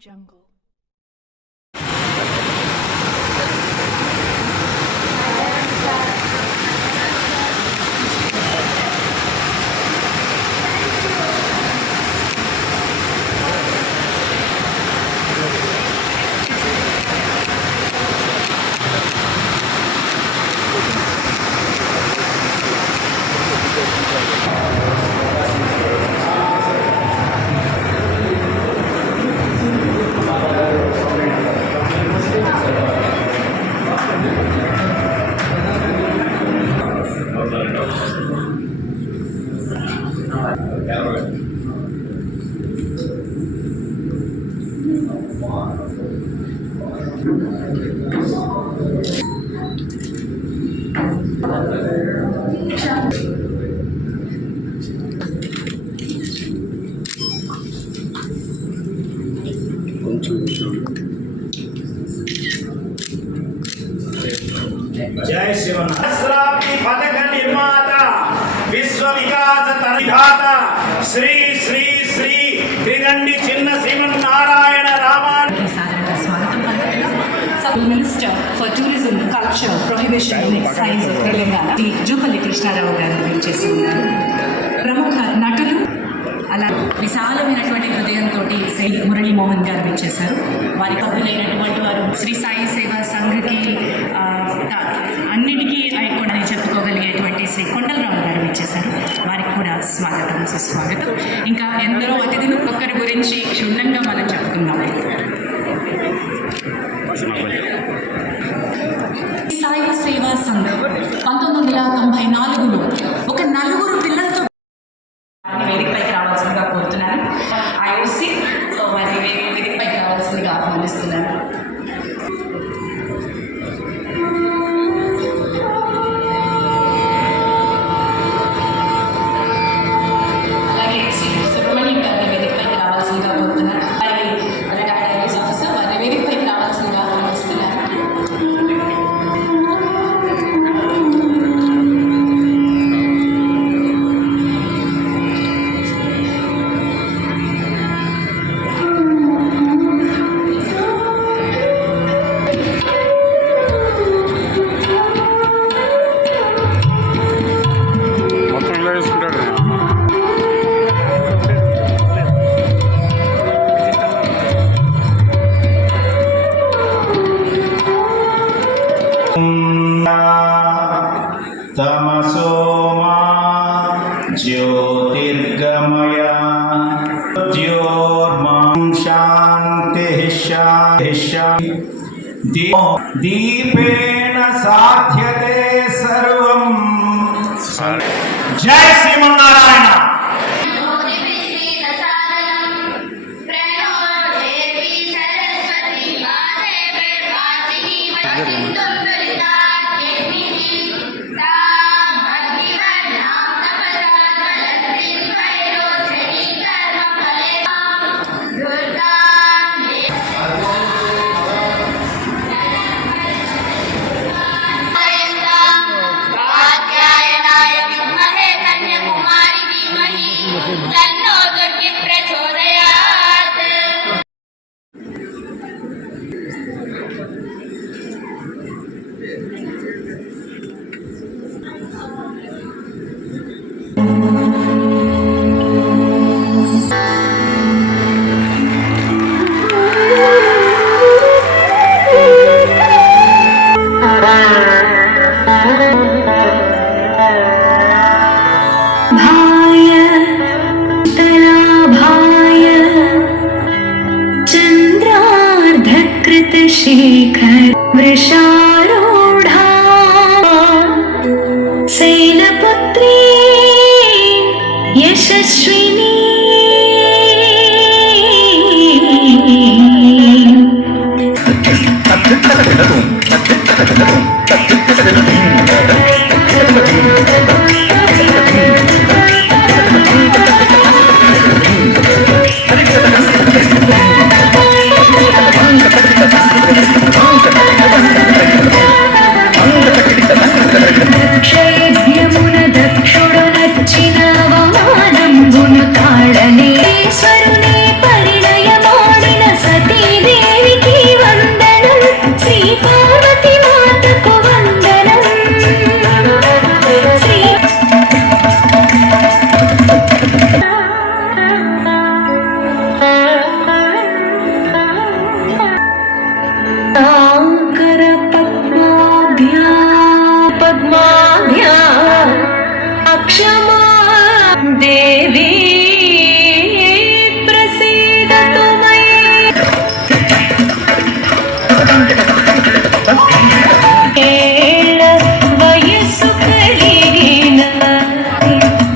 Jungle. जय शिवनाथी पथक निर्माता विश्व विकास विधाता श्री श्री श्री त्रिदंडी चिन्न Sriman Narayana Ramayan Minister for Tourism, Culture, Prohibition and Excise of Telangana, Jupalli Krishnarao గారు విచ్చేసి ఉన్నారు. ప్రముఖ నటులు అలా విశాలమైనటువంటి హృదయంతో శ్రీ మురళీ మోహన్ గారు విచ్చేశారు. వారి పద్ధులైనటువంటి వారు శ్రీ సాయి సేవా సంఘకి అన్నిటికీ ఐకొండని చెప్పుకోగలిగేటువంటి శ్రీ కొండలరావు గారు విచ్చేశారు. వారికి కూడా స్వాగతం సుస్వాగతం. ఇంకా ఎందరో అతిథులు ఒక్కరి గురించి క్షుణ్ణంగా మనం చెప్పుకుందాం. సాయి సేవా సంఘం 1994లో ఒక నలుగురు పిల్లలతో వేదికపైకి రావాల్సిందిగా కోరుతున్నాను. ఐఓసి వారి వేదికపైకి రావాల్సిందిగా ఆహ్వానిస్తున్నాను. అలాగే శ్రీ సుబ్రహ్మణ్యం గారిని వేదికపైకి రావాల్సిందిగా కోరుతున్నాను. అలాగే ఐఏఎస్ ఆఫీసర్ వారి వేదికపైకి రావాల్సిందిగా ఆహ్వానిస్తున్నాను. तमसोमा ज्योतिर्गमय ज्योर्मां शान्तिः शान्तिः दीपेन साध्यते सर्वं। जय श्रीमन्नारायण। देवी प्रसीदतु मयि वयस्सु कलिगिन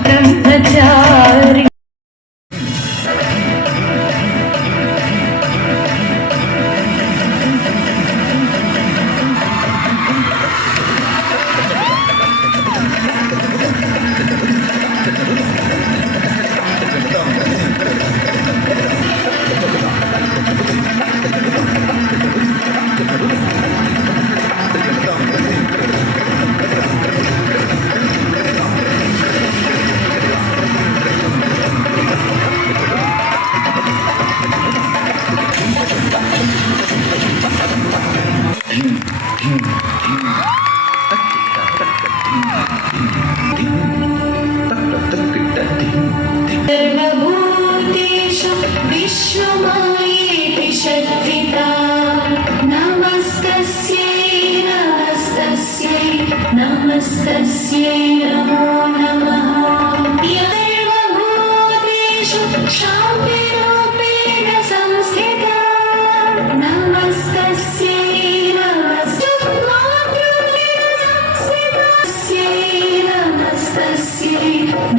ब्रह्मचारि सर्वभूतेषु विश्वमायेति शक्तिता नमस्तस्यै नमस्तस्यै नमस्तस्यै नमो नमः सर्वभूतेषु शान्तिरूपेण संस्थिता नमस्तस्यै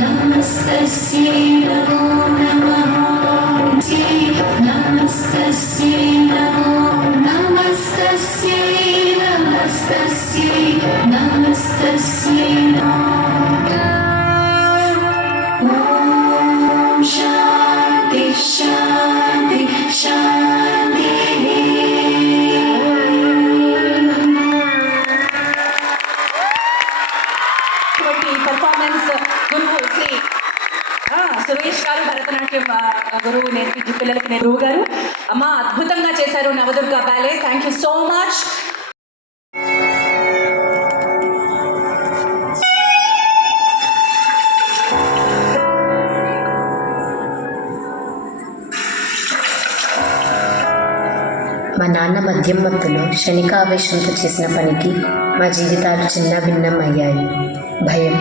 नमस्तस्यै नमो नमः नमस्तस्यै नमो नमस्तस्यै नमस्तस्यै नमस्तस्यै ॐ शान्ति शान्ति शान्तिः పర్ఫార్మెన్స్ గురువు శ్రీ సురేష్ గారు భరతనాట్యం గురువు నేర్పించి పిల్లలకి గురువు గారు అమ్మ అద్భుతంగా చేశారు Navadurga ballet. Thank you so much. మా నాన్న మద్యం మత్తులో క్షణికావేశంతో చేసిన పనికి మా జీవితాలు చిన్న భిన్నం అయ్యాయి. భయం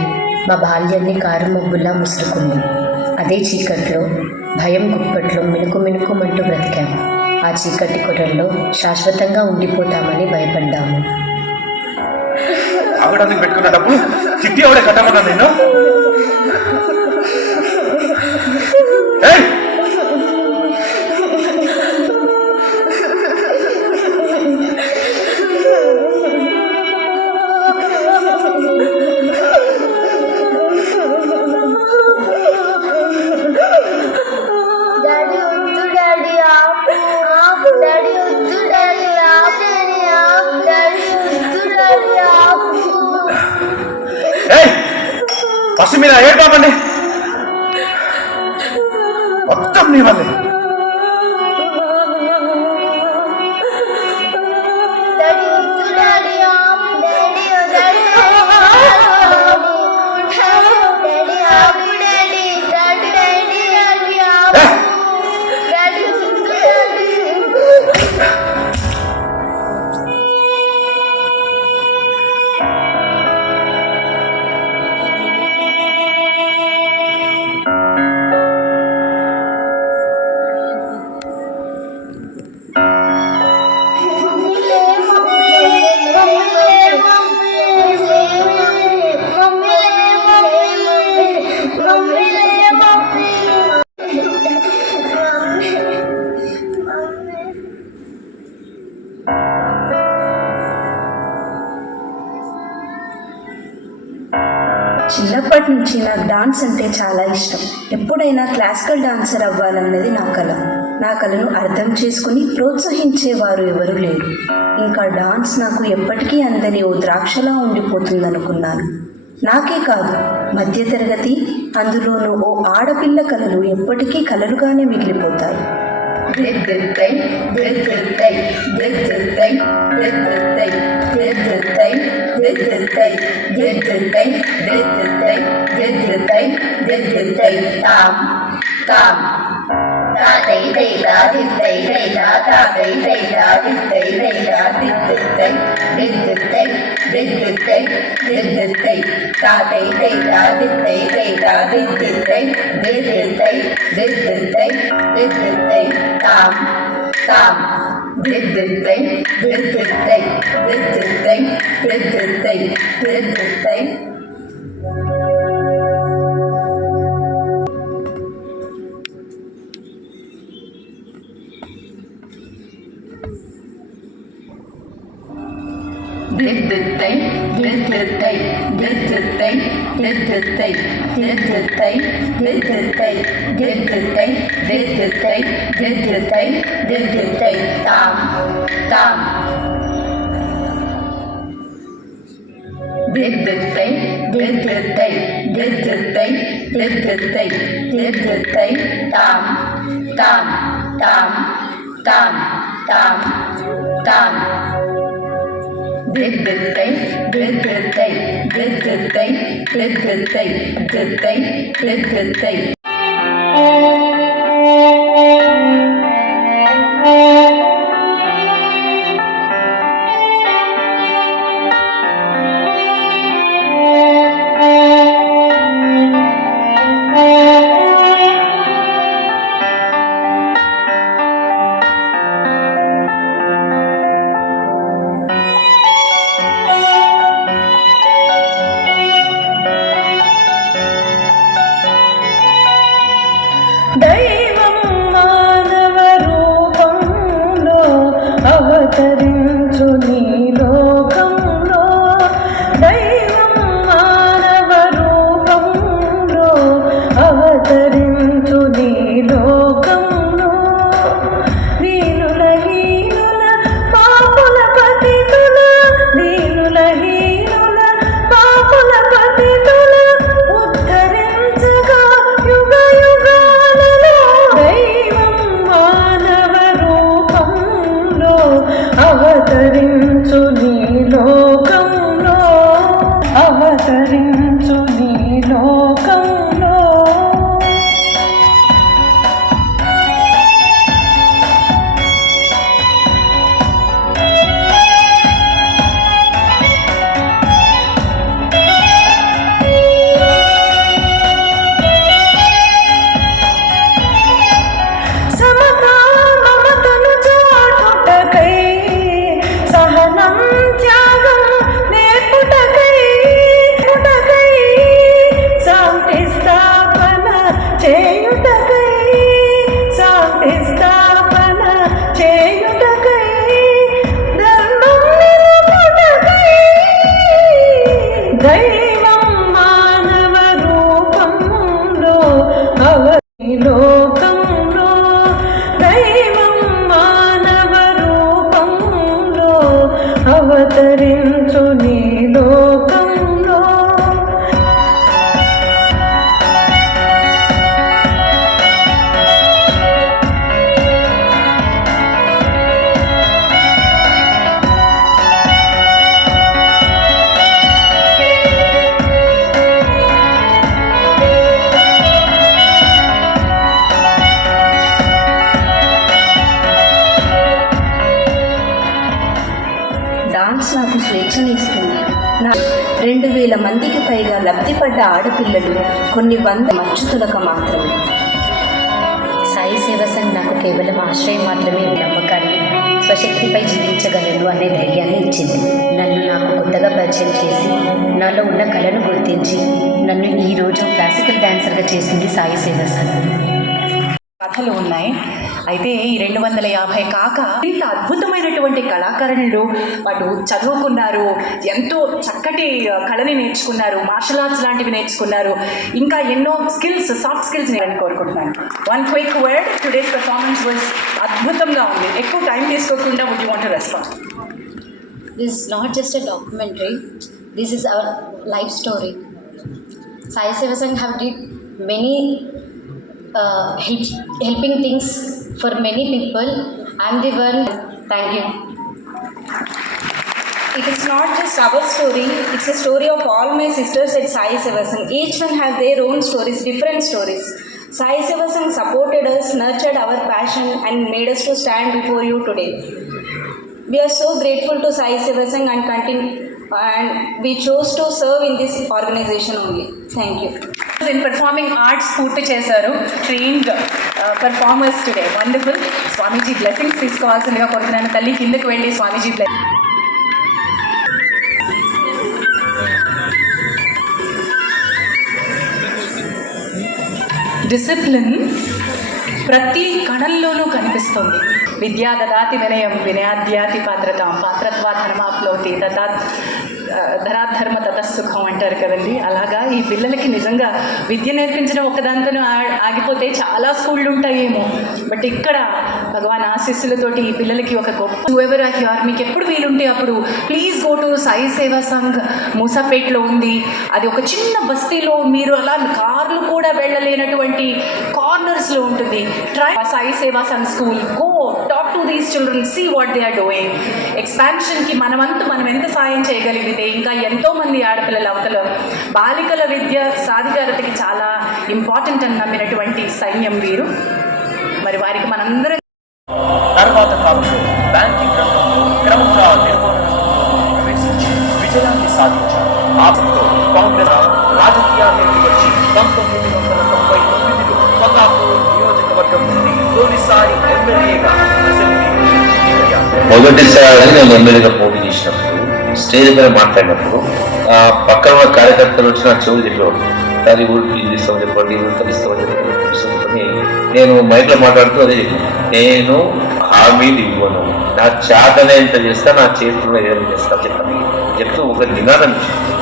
మా బాల్యాన్ని కారు మబ్బులా ముసురుకుంది. అదే చీకట్లో భయం గుప్పట్లో మినుకు మినుకుమంటూ బ్రతికాము. ఆ చీకటి కొరల్లో శాశ్వతంగా ఉండిపోతామని భయపడ్డాము. ఆగడానికి పెట్టుకున్నప్పుడు చిట్టి ఆవిడ కట్టమన్నా నేను ఫస్ట్ మీరు ఏడ్పామండి మొత్తం నీ వల్లే. చిన్నప్పటి నుంచి నాకు డాన్స్ అంటే చాలా ఇష్టం. ఎప్పుడైనా క్లాసికల్ డాన్సర్ అవ్వాలన్నది నా కల. నా కలను అర్థం చేసుకుని ప్రోత్సహించేవారు ఎవరు లేరు. ఇంకా డాన్స్ నాకు ఎప్పటికీ అందని ఓ ద్రాక్షలా ఉండిపోతుందనుకున్నాను. నాకే కాదు, మధ్యతరగతి, అందులోనూ ఓ ఆడపిల్ల కలలు ఎప్పటికీ కలలుగానే మిగిలిపోతాయి. దిద్దిద్దై దిద్దిద్దై తాతై తై తాదిద్దై తై తాదిద్దిద్దై దిద్దిద్దై దిద్దిద్దై దిద్దిద్దై తాం తాం దిద్దిద్దై దిద్దిద్దై దిద్దిద్దై దిద్దిద్దై దిద్దిద్దై దిద్దిద్దై దిద్దిద్దై దిద్దిద్దై దిద్దిద్దై దిద్దిద్దై దిద్దిద్దై దిద్దిద్దై దిద్దిద్దై దిద్దిద్దై దిద్దిద్దై తాం తాం దిద్దిద్దై దిద్దిద్దై దిద్దిద్దై దిద్దిద్దై దిద్దిద్దై తాం తాం తాం తాం తాం తాం దిద్దిద్దై దిద్దిద్దై దిద్దిద్దై దిద్దిద్దై దిద్దిద్దై దిద్దిద్దై దైవం మానవ రూపంలో అవతరించు నీ లోకంలో దైవం మానవ రూపంలో అవతరించు నీ లోకంలో దీనుల హీనుల పాపుల పతితుల దీనుల హీనుల పాపుల పతితుల ఉద్ధరించగా యుగ యుగాలలో దైవం మానవ రూపంలో అవతరించు నీ లోకంలో అవతరించు నీ లోకంలో సమతా మమతను చాటుటకై సహనం త్యాగం నేర్పుటకై శాంతి స్థాపన చేయుటకై శాంతి స్థాపన చేయుటకై ధర్మం నిలుపుటకై దైవం మానవ రూపంలో లోకంలో దైవం మానవ రూపంలో అవతరించు నీ లోకంలో డాన్స్ నాకు స్వేచ్ఛనిస్తుంది. నా 2000 మందికి పైగా లబ్ధిపడ్డ ఆడపిల్లలు కొన్ని వంద మచ్చుతులక మాత్రమే. సాయి సేవా సంఘ్ నాకు కేవలం ఆశ్రయం మాత్రమే నమ్మకాన్ని స్వశక్తిపై జీవించగలను అనే ధైర్యాన్ని ఇచ్చింది. నన్ను నాకు కొత్తగా పరిచయం చేసి నాలో ఉన్న కళను గుర్తించి నన్ను ఈరోజు క్లాసికల్ డాన్సర్గా చేసింది సాయి సేవా సంఘ్. కథలు ఉన్నాయి. అయితే ఈ 250 కాక ఇంత అద్భుతమైనటువంటి కళాకారులు వాటి చదువుకున్నారు, ఎంతో చక్కటి కళని నేర్చుకున్నారు, మార్షల్ ఆర్ట్స్ లాంటివి నేర్చుకున్నారు, ఇంకా ఎన్నో స్కిల్స్, సాఫ్ట్ స్కిల్స్ నేను కోరుకుంటున్నాను. One quick word, today's performance was అద్భుతంగా ఉంది. ఎక్కువ టైం తీసుకోకుండా would you want to respond? This is not just a documentary, this is our life story. Sai Seva Sangh have did many helping things for many people. I am the one. Thank you. It is not just our story, it's a story of all my sisters at Sai Seva Sangh. Each one have their own stories, different stories. Sai Seva Sangh supported us, nurtured our passion and made us to stand before you today. We are so grateful to Sai Seva Sangh and we chose to serve in this organization only. Thank you. In performing arts పూర్తి చేశారు trained performers today wonderful. స్వామీజీ blessings తీసుకోవాల్సిందిగా కోరుతున్నాను. తల్లి కిందకి వెళ్ళి స్వామీజీ discipline ప్రతి కణంలోనూ కనిపిస్తుంది. విద్యా దదాతి వినయం వినయాద్యాతి పాత్రతాం పాత్రత్వా ధర్మాప్లోతి ధరాధర్మ తతసుఖం అంటారు కదండి. అలాగా ఈ పిల్లలకి నిజంగా విద్య నేర్పించడం ఒకదాంతోనే ఆగిపోతే చాలా స్కూళ్ళు ఉంటాయేమో, బట్ ఇక్కడ భగవాన్ ఆశీస్సులతోటి ఈ పిల్లలకి ఒక గొప్ప ఎవర్ హ్యూర్ మీకు ఎప్పుడు వీలుంటే అప్పుడు please go to Sai Seva Sangh. మూసాపేట్లో ఉంది అది. ఒక చిన్న బస్తీలో మీరు అలా కార్లు కూడా వెళ్ళలేనటువంటి కార్నర్స్లో ఉంటుంది. ట్రై Sai Seva Sangh school. Go talk to these children, see what they are doing. ఎక్స్పాన్షన్కి మనం ఎంత సాయం చేయగలిగితే ఇంకా ఎంతోమంది ఆడపిల్లల అవతల బాలికల విద్య సాధికారతకి చాలా ఇంపార్టెంట్ అని నమ్మినటువంటి సైన్యం వీరు. మరి వారికి మనందరం తర్వాత కాలంలో బ్యాంకింగ్ రంగంలో క్రమంగా నిర్వహణలో ప్రవేశించి విజయాన్ని సాధించారు. ఆపంతో కాంగ్రెస్ రాజకీయాల్లోకి వచ్చి 1999లో కొల్లాపూర్ నియోజకవర్గం నుండి తొలిసారి ఎమ్మెల్యేగా మొదటిసారి నేను ఎమ్మెల్యేగా పోటీ చేసినప్పుడు స్టేజ్ మీద మాట్లాడినప్పుడు పక్కన ఉన్న కార్యకర్తలు వచ్చి నా చెవులు చెప్పేవాడు, అది ఊరికి ఇస్తామని చెప్పండి, ఊరికి ఇస్తామని చెప్పండి. నేను మైక్లో మాట్లాడుతూ అదే చెప్పాను, నేను హామీలు ఇవ్వను, నా చేతనే ఎంత చేస్తా, నా చేతుల్లో ఏదైనా చేస్తా చెప్పండి చెప్తూ ఒక నినాదం ఇచ్చింది.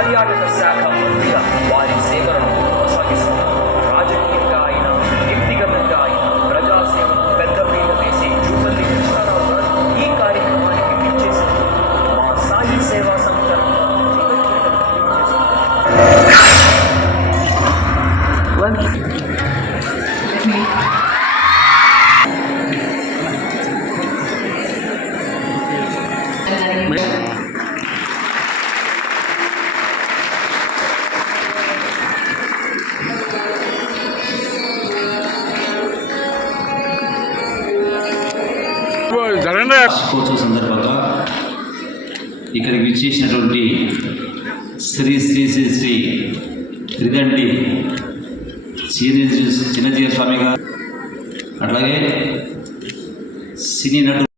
పర్యాటక శాఖ మంత్రిగా వారి సేవలను కొనసాగిస్తున్నారు. రాజకీయంగా అయినా వ్యక్తిగతంగా అయినా ప్రజాసేవకు పెద్దపీట వేసి జూపల్లి కృష్ణారావు గారు ఈ కార్యక్రమానికి విచ్చేసింది. మా సాయి సేవా సంఘ వార్షికోత్సవ సందర్భంగా ఇక్కడికి విచ్చేసినటువంటి శ్రీ శ్రీ శ్రీ శ్రీ త్రిదండి చిన్నజీవ స్వామి గారు, అట్లాగే సినీ నటుడు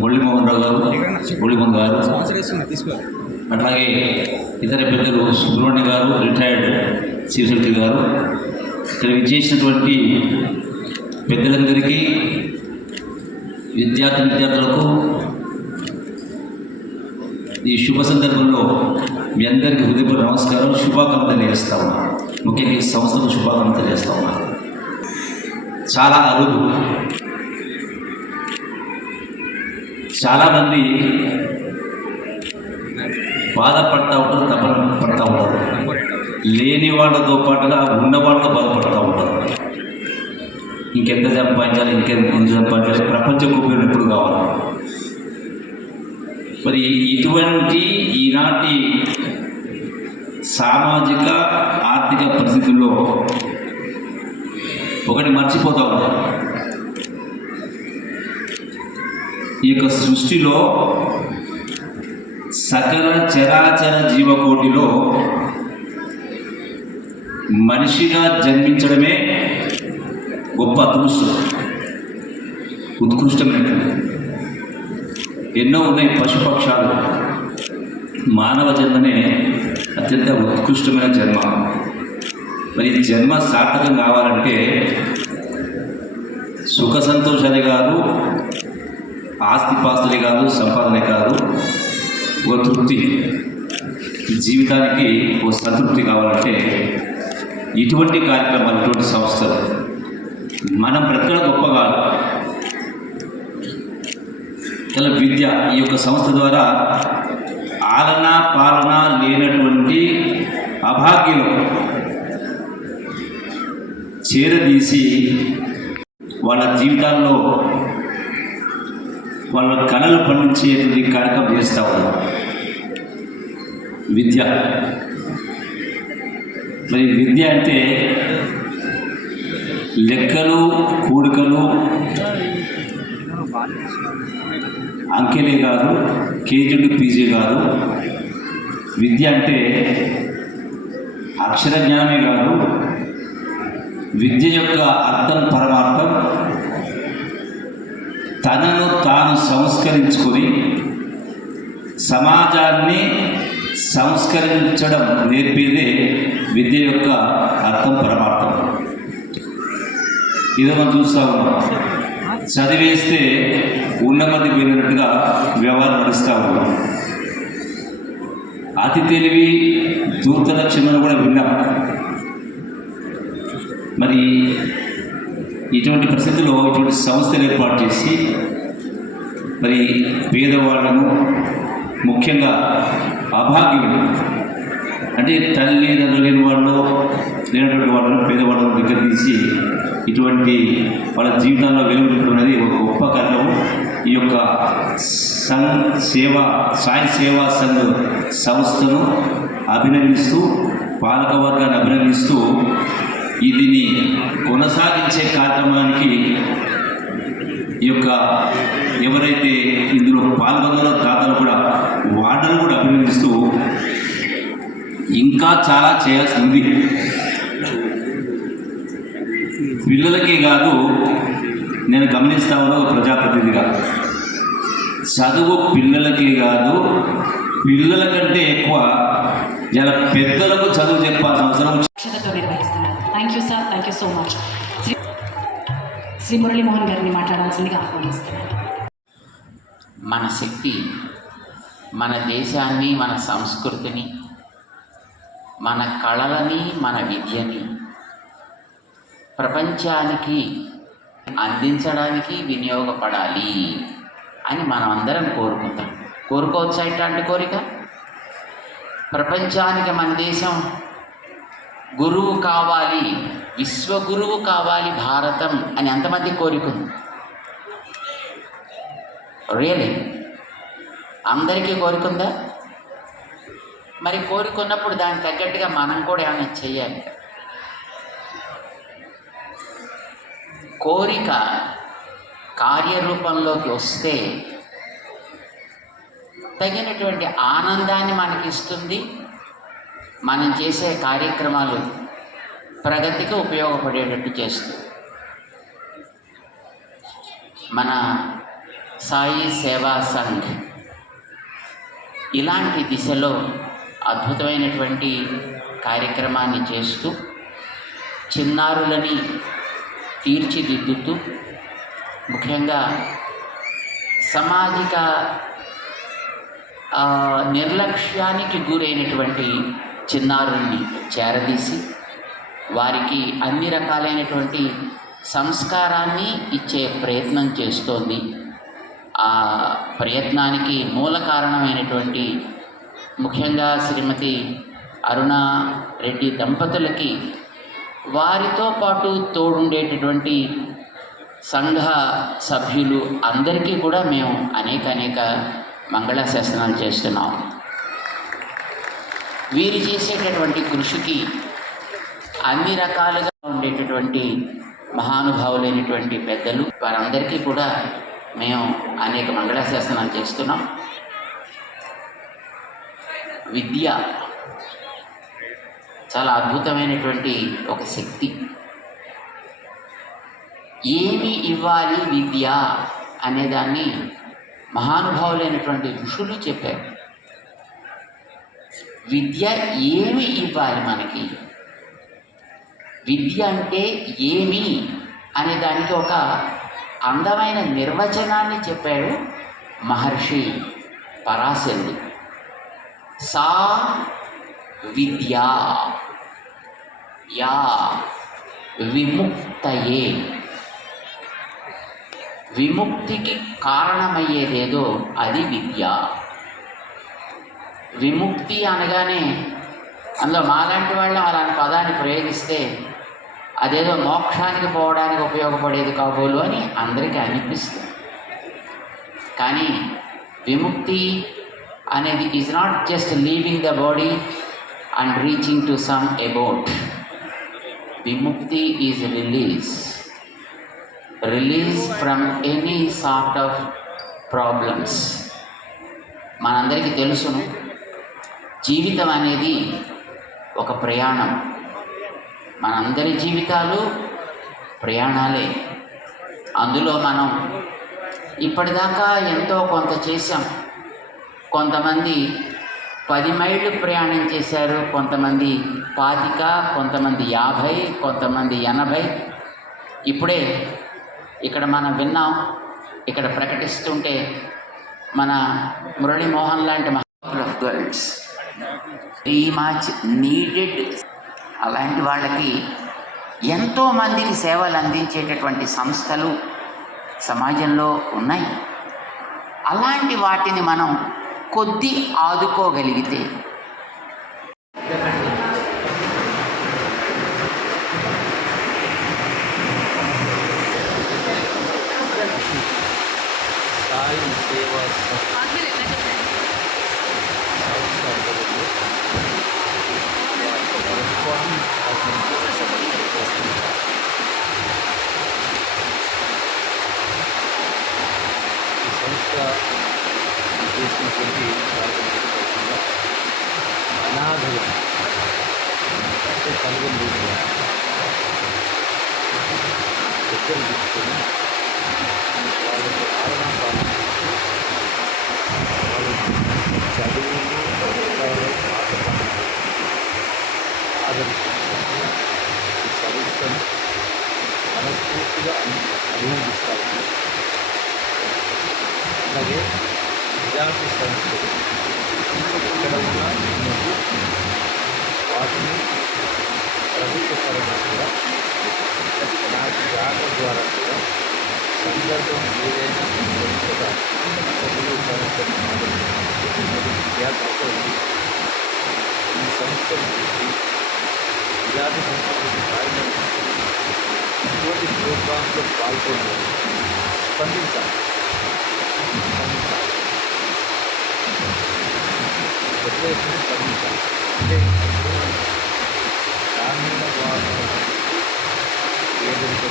మురళీమోహన్ రావు గారు, మురళీమోహన్ గారు, అట్లాగే ఇతర పెద్దలు సుబ్రహ్మణ్య గారు, రిటైర్డ్ చీఫ్ సెక్రటరీ గారు, ఇక్కడ విచ్చేసినటువంటి పెద్దలందరికీ, విద్యార్థులకు ఈ శుభ సందర్భంలో మీ అందరికీ హృదయపూర్వక నమస్కారం, శుభాకాంక్షలు తెలియజేస్తా ఉన్నాను. ముఖ్యంగా ఈ సంస్థకు శుభాకాంక్షలు తెలియజేస్తా ఉన్నాను. చాలా అరుదు, చాలామంది బాధపడతా ఉంటారు, తపన పడతా ఉంటారు, లేని వాళ్ళతో పాటుగా ఉన్న వాళ్ళతో బాధపడతా ఉంటారు. ఇంకెంత సంపాదించాలి, ఇంకెంత సంపాదించాలి, ప్రపంచ గోప్యం ఎప్పుడు కావాలి. మరి ఇటువంటి ఈనాటి సామాజిక ఆర్థిక పరిస్థితుల్లో ఒకటి మర్చిపోతా ఉంటాం, ఈ యొక్క సృష్టిలో సకల చరాచర జీవకోటిలో మనిషిగా జన్మించడమే గొప్ప అదృష్టం, ఉత్కృష్టమైనటువంటి. ఎన్నో ఉన్నాయి పశుపక్షాలు, మానవ జన్మనే అత్యంత ఉత్కృష్టమైన జన్మ. మరి ఈ జన్మ సార్థకం కావాలంటే సుఖ సంతోషాలే కాదు, ఆస్తిపాస్తులే కాదు, సంపాదనే కాదు, ఓ తృప్తి, జీవితానికి ఓ సంతృప్తి కావాలంటే ఇటువంటి కార్యక్రమాలు, ఇటువంటి సంస్థలు మనం బ్రతకడం గొప్ప కాదు. ఇలా విద్య, ఈ యొక్క సంస్థ ద్వారా ఆలన పాలన లేనటువంటి అభాగ్యులు చేరదీసి వాళ్ళ జీవితాల్లో వాళ్ళ కళలు పండించేటువంటి కార్యక్రమం చేస్తూ ఉన్నారు. విద్య, మరి విద్య అంటే లెక్కలు, కూడికలు, అంకెలే కాదు, కేజీ టు పీజీ కాదు. విద్య అంటే అక్షర జ్ఞానమే కాదు, విద్య యొక్క అర్థం పరమార్థం తనను తాను సంస్కరించుకొని సమాజాన్ని సంస్కరించడం నేర్పేదే విద్య యొక్క అర్థం పరమార్థం. ఇదో మనం చూస్తూ ఉన్నాం. చదివేస్తే ఉన్నమతి పోయినట్టుగా వ్యవహారం నడుస్తూ ఉన్నాం. అతి తెలివి దూత లక్షణాలు కూడా విన్నాం. మరి ఇటువంటి పరిస్థితుల్లో ఇటువంటి సంస్థలు ఏర్పాటు చేసి మరి పేదవాళ్ళను, ముఖ్యంగా అభాగ్యులు అంటే తల్లిదండ్రులు లేని వాళ్ళు, లేనటువంటి వాళ్ళను, పేదవాళ్ళను దగ్గర తీసి ఇటువంటి వాళ్ళ జీవితాల్లో వెలుగునివ్వడం అనేది ఒక గొప్ప కార్యక్రమం. ఈ యొక్క సాయి సేవా సంఘ్ సంస్థను అభినందిస్తూ, పాలకవర్గాన్ని అభినందిస్తూ దీన్ని కొనసాగించే కార్యక్రమానికి ఈ యొక్క ఎవరైతే ఇందులో పాల్గొన్నారో దాతలు కూడా వాటిని కూడా అభినందిస్తూ ఇంకా చాలా చేయాల్సి ఉంది. పిల్లలకే కాదు, నేను గమనిస్తా ఉన్నా ఒక ప్రజాప్రతినిధిగా, చదువు పిల్లలకే కాదు, పిల్లల కంటే ఎక్కువ ఇలా పెద్దలకు చదువు చెప్పాల్సిన అవసరం అక్షతతో నిర్వహిస్తున్నారు. Thank you sir, thank you so much. Shri Muralimohan గారిని మాట్లాడాల్సిందిగా ఆహ్వానిస్తున్నాను. మన శక్తి మన దేశాన్ని, మన సంస్కృతిని, మన కళలని, మన విద్యని ప్రపంచానికి అందించడానికి వినియోగపడాలి అని మనం అందరం కోరుకుంటాం. కోరుకోవచ్చా ఇట్లాంటి కోరిక? ప్రపంచానికి మన దేశం గురువు కావాలి, విశ్వగురువు కావాలి భారతం అని ఎంతమంది కోరుకుంది? రియలీ అందరికీ కోరుకుందా? మరి కోరుకున్నప్పుడు దానికి తగ్గట్టుగా మనం కూడా ఏమైనా చెయ్యాలి. కోరిక కార్యరూపంలోకి వస్తే తగినటువంటి ఆనందాన్ని మనకిస్తుంది. మనం చేసే కార్యక్రమాలు ప్రగతికి ఉపయోగపడేటట్టు చేస్తుంది. మన సాయి సేవా సంఘ్ ఇలాంటి దిశలో అద్భుతమైనటువంటి కార్యక్రమాన్ని చేస్తూ చిన్నారులని తీర్చిదిద్దుతూ, ముఖ్యంగా సామాజిక నిర్లక్ష్యానికి గురైనటువంటి చిన్నారుల్ని చేరదీసి వారికి అన్ని రకాలైనటువంటి సంస్కారాన్ని ఇచ్చే ప్రయత్నం చేస్తోంది. ఆ ప్రయత్నానికి మూల కారణమైనటువంటి ముఖ్యంగా శ్రీమతి అరుణా రెడ్డి దంపతులకి, వారితో పాటు తోడుండేటటువంటి సంఘ సభ్యులు అందరికీ కూడా మేము అనేక మంగళాశాసనాలు చేస్తున్నాం. వీరు చేసేటటువంటి కృషికి అన్ని రకాలుగా ఉండేటటువంటి మహానుభావులైనటువంటి పెద్దలు, వారందరికీ కూడా మేము అనేక మంగళాశాసనాలు చేస్తున్నాం. విద్య చాలా అద్భుతమైనటువంటి ఒక శక్తి. ఏమి ఇవ్వాలి విద్య అనేదాన్ని మహానుభావులైనటువంటి ఋషులు చెప్పారు. విద్య ఏమి ఇవ్వాలి మనకి, విద్య అంటే ఏమి అనే దానికి ఒక అందమైన నిర్వచనాన్ని చెప్పాడు మహర్షి పరాశరుడు. సా విద్యా యా విముక్తయే, విముక్తికి కారణమయ్యేదేదో అది విద్య. విముక్తి అనగానే అందులో మాలాంటి వాళ్ళు అలాంటి పదాన్ని ప్రయోగిస్తే అదేదో మోక్షానికి పోవడానికి ఉపయోగపడేది కాబోలు అని అందరికీ అనిపిస్తుంది. కానీ విముక్తి అనేది is not just leaving the body and reaching to some about. Vimukti is release from any sort of problems. మనందరికీ తెలుసును, జీవితం అనేది ఒక ప్రయాణం. మనందరి జీవితాలు ప్రయాణాలే. అందులో మనం ఇప్పటిదాకా ఎంతో కొంత చేశాం. కొంతమంది 10 మైళ్ళు ప్రయాణం చేశారు, కొంతమంది 25, కొంతమంది 50, కొంతమంది 80. ఇప్పుడే ఇక్కడ మనం విన్నాం, ఇక్కడ ప్రకటిస్తుంటే మన మురళీమోహన్ లాంటి couple of girls very much needed. అలాంటి వాళ్ళకి ఎంతోమందికి సేవలు అందించేటటువంటి సంస్థలు సమాజంలో ఉన్నాయి. అలాంటి వాటిని మనం కొద్ది ఆదుకోగలిగితే అనాథలు అంటే తల్లిదండ్రులు దగ్గర తీసుకొని వాళ్ళకి ఆదరణ పాలించి వాళ్ళు చదువులు సంస్కారాలు ఆదరిస్తున్నారు. ఈ సంస్థను మనస్ఫూర్తిగా అభినందిస్తారు. అలాగే ఇలాంటి సంస్థలు ఎక్కడ ఉన్నా ఉన్నది వాటిని ప్రభుత్వ పరంగా కూడా నా శాఖ ద్వారా కూడా సందర్భం ఏదైనా కూడా ప్రభుత్వ సంస్థను ఆదరించాలి. ఈ సంస్థను చూసి ఇలాంటి సంస్థలకు కార్యక్రమం ఇటువంటి ప్రోగ్రామ్స్లో పాల్గొని స్పందించాలి. ఎప్పుడైతే స్పందించాలి అంటే గ్రామీణ వాతావరణం ఏదైతే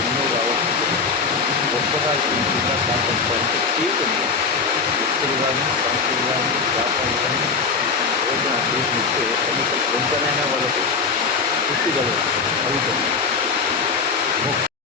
ఎన్నో కావచ్చు గొప్పగా ఇంకా కాపాడుకోవాలంటే తీరుతుంది. వ్యక్తులు కానీ సంస్థలు కానీ వ్యాపారం